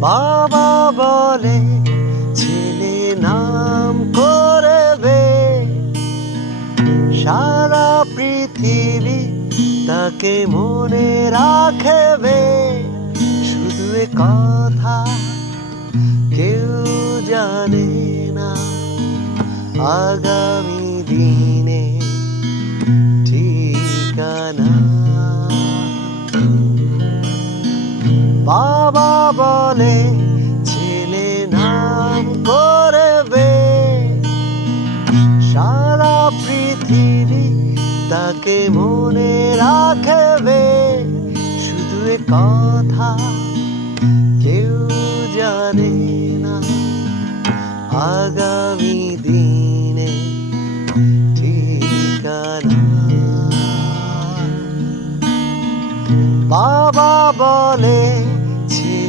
বাবা বলে, ছেলে নাম করবে। সারা পৃথিবী তাকে মনে রাখবে। শুধু কথা কেউ জানে না আগামী দিনে। বাবা বলে, ছেলে নাম করবে। সারা পৃথিবী তাকে মনে রাখবে। শুধু কথা কেউ জানে না। আগামী দিনে ঠিকানা। বাবা বলে ti.